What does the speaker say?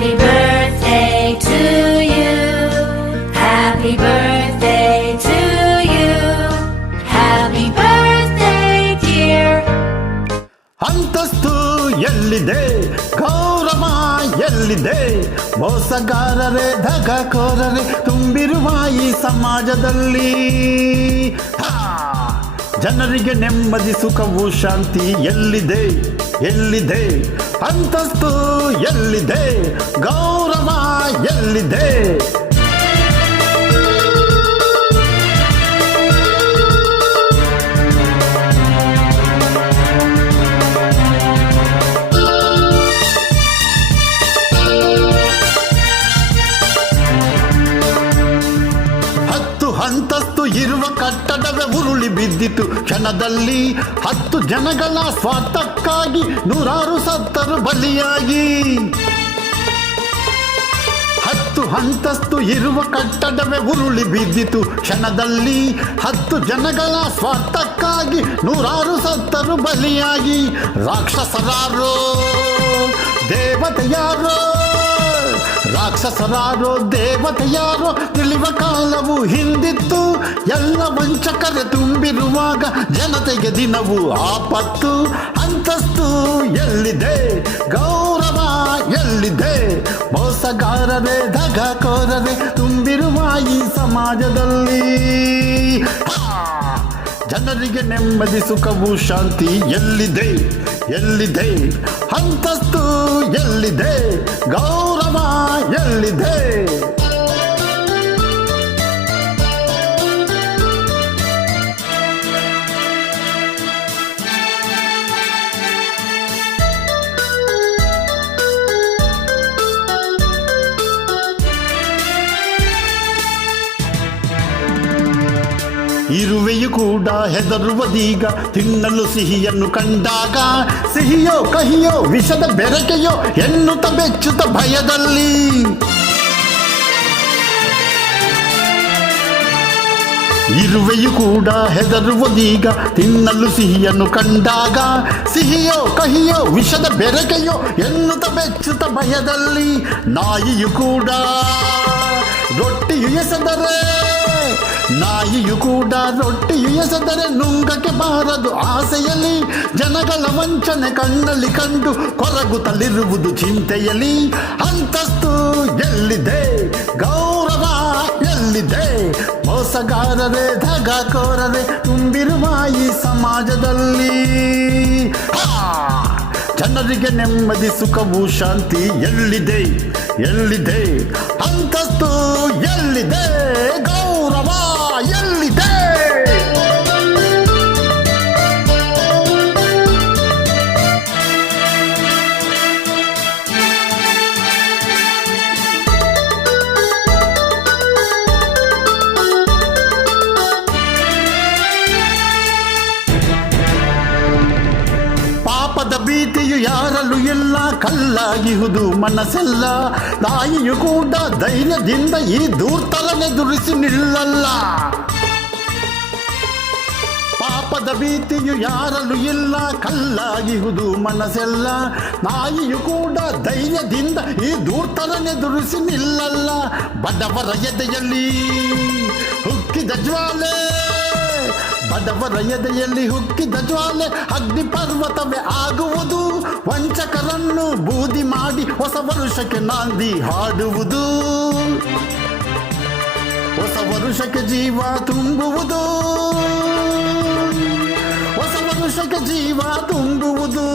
Happy birthday to you. Happy birthday to you. Happy birthday, dear. ಅಂತಸ್ತು ಎಲ್ಲಿದೆ, ಗೌರವ ಎಲ್ಲಿದೆ, ಮೋಸಗಾರರೇ ದಗಾಕೋರರೇ ತುಂಬಿರುವ ಈ ಸಮಾಜದಲ್ಲಿ. ಜನರಿಗೆ ನೆಮ್ಮದಿ ಸುಖವು ಶಾಂತಿ ಎಲ್ಲಿದೆ, ಎಲ್ಲಿದೆ, ಅಂತಸ್ತು ಎಲ್ಲಿದೆ, ಗೌರವ ಎಲ್ಲಿದೆ. ಅಂತಸ್ತು ಇರುವ ಕಟ್ಟಡವೇ ಉರುಳಿ ಬಿದ್ದಿತು ಕ್ಷಣದಲ್ಲಿ. 10 ಜನಗಳ ಸ್ವಾರ್ಥಕ್ಕಾಗಿ ನೂರಾರು ಸತ್ತರು ಬಲಿಯಾಗಿ. 10 ಅಂತಸ್ತು ಇರುವ ಕಟ್ಟಡವೇ ಉರುಳಿ ಬಿದ್ದಿತು ಕ್ಷಣದಲ್ಲಿ. 10 ಜನಗಳ ಸ್ವಾರ್ಥಕ್ಕಾಗಿ ನೂರಾರು ಸತ್ತರು ಬಲಿಯಾಗಿ. ರಾಕ್ಷಸರಾರೋ ದೇವತೆಯಾರೋ, ರಾಕ್ಷಸರಾರೋ ದೇವತೆಯಾರೋ ತಿಳಿವ ಕಾಲವು ಹಿಂದಿತ್ತು. ಎಲ್ಲ ವಂಚಕರೇ ತುಂಬಿರುವಾಗ ಜನತೆಗೆ ದಿನವು ಆಪತ್ತು. ಅಂತಸ್ತು ಎಲ್ಲಿದೆ, ಗೌರವ ಎಲ್ಲಿದೆ, ಮೋಸಗಾರರೇ ದಗಾಕೋರರೇ ತುಂಬಿರುವ ಈ ಸಮಾಜದಲ್ಲಿ. ಜನರಿಗೆ ನೆಮ್ಮದಿ ಸುಖವು ಶಾಂತಿ ಎಲ್ಲಿದೆ, ಎಲ್ಲಿದೆ, ಅಂತಸ್ತು ಎಲ್ಲಿದೆ, ಗೌರವ ಎಲ್ಲಿದೆ. ಇರುವೆಯು ಕೂಡ ಹೆದರುವುದೀಗ ತಿನ್ನಲು ಸಿಹಿಯನ್ನು ಕಂಡಾಗ. ಸಿಹಿಯೋ ಕಹಿಯೋ ವಿಷದ ಬೆರಕೆಯೋ ಎನ್ನುತ್ತ ಬೆಚ್ಚುತ್ತ ಭಯದಲ್ಲಿ. ಇರುವೆಯು ಕೂಡ ಹೆದರುವುದೀಗ ತಿನ್ನಲು ಸಿಹಿಯನ್ನು ಕಂಡಾಗ. ಸಿಹಿಯೋ ಕಹಿಯೋ ವಿಷದ ಬೆರಕೆಯೋ ಎನ್ನುತ್ತ ಬೆಚ್ಚುತ್ತ ಭಯದಲ್ಲಿ. ನಾಯಿಯು ಕೂಡ ರೊಟ್ಟಿಯು ಎಸೆದರೆ, ನಾಯಿಯು ಕೂಡ ರೊಟ್ಟಿಯು ಎಸೆದರೆ ನುಂಗಕ್ಕೆ ಬಾರದು ಆಸೆಯಲ್ಲಿ. ಜನಗಳ ವಂಚನೆ ಕಣ್ಣಲ್ಲಿ ಕಂಡು ಕೊರಗುತ್ತಲಿರುವುದು ಚಿಂತೆಯಲ್ಲಿ. ಅಂತಸ್ತು ಎಲ್ಲಿದೆ, ಗೌರವ ಎಲ್ಲಿದೆ, ಮೋಸಗಾರರೇ ದಗಾಕೋರರೇ ತುಂಬಿರುವ ಈ ಸಮಾಜದಲ್ಲಿ. ಜನರಿಗೆ ನೆಮ್ಮದಿ ಸುಖವು ಶಾಂತಿ ಎಲ್ಲಿದೆ, ಎಲ್ಲಿದೆ, ಅಂತಸ್ತು ಎಲ್ಲಿದೆ, ಗೌರವ ಎಲ್ಲಿದೆ. ಪಾಪದ ಭೀತಿಯು ಯಾರಲ್ಲೂ ಇಲ್ಲ, ಕಲ್ಲಾಗಿಹುದು ಮನಸ್ಸೆಲ್ಲ. ನಾಯಿಯು ಕೂಡ ಧೈರ್ಯದಿಂದ ಈ ಧೂರ್ತರನೆದುರಿಸಿ ನಿಲ್ಲಲ್ಲ. ಪಾಪದ ಭೀತಿಯು ಯಾರಲ್ಲೂ ಇಲ್ಲ, ಕಲ್ಲಾಗಿಹುದು ಮನಸ್ಸೆಲ್ಲ. ನಾಯಿಯು ಕೂಡ ಧೈರ್ಯದಿಂದ ಈ ಧೂರ್ತರನೆದುರಿಸಿ ನಿಲ್ಲಲ್ಲ. ಬಡವರ ಎದೆಯಲ್ಲಿ ಹುಕ್ಕಿದ ಜ್ವಾಲೆ, ಬಡವರ ಎದೆಯಲ್ಲಿ ಹುಕ್ಕಿದ ಜ್ವಾಲೆ ಅಗ್ನಿ ಪರ್ವತವೇ ಆಗುವುದು. ವಂಚಕರನ್ನು ಬೂದಿ ಮಾಡಿ ಹೊಸ ವರುಷಕ್ಕೆ ನಾಂದಿ ಹಾಡುವುದು. ಹೊಸ ವರುಷಕ್ಕೆ ಜೀವ ತುಂಬುವುದು, ಹೊಸ ವರುಷಕ್ಕೆ ಜೀವ ತುಂಬುವುದು.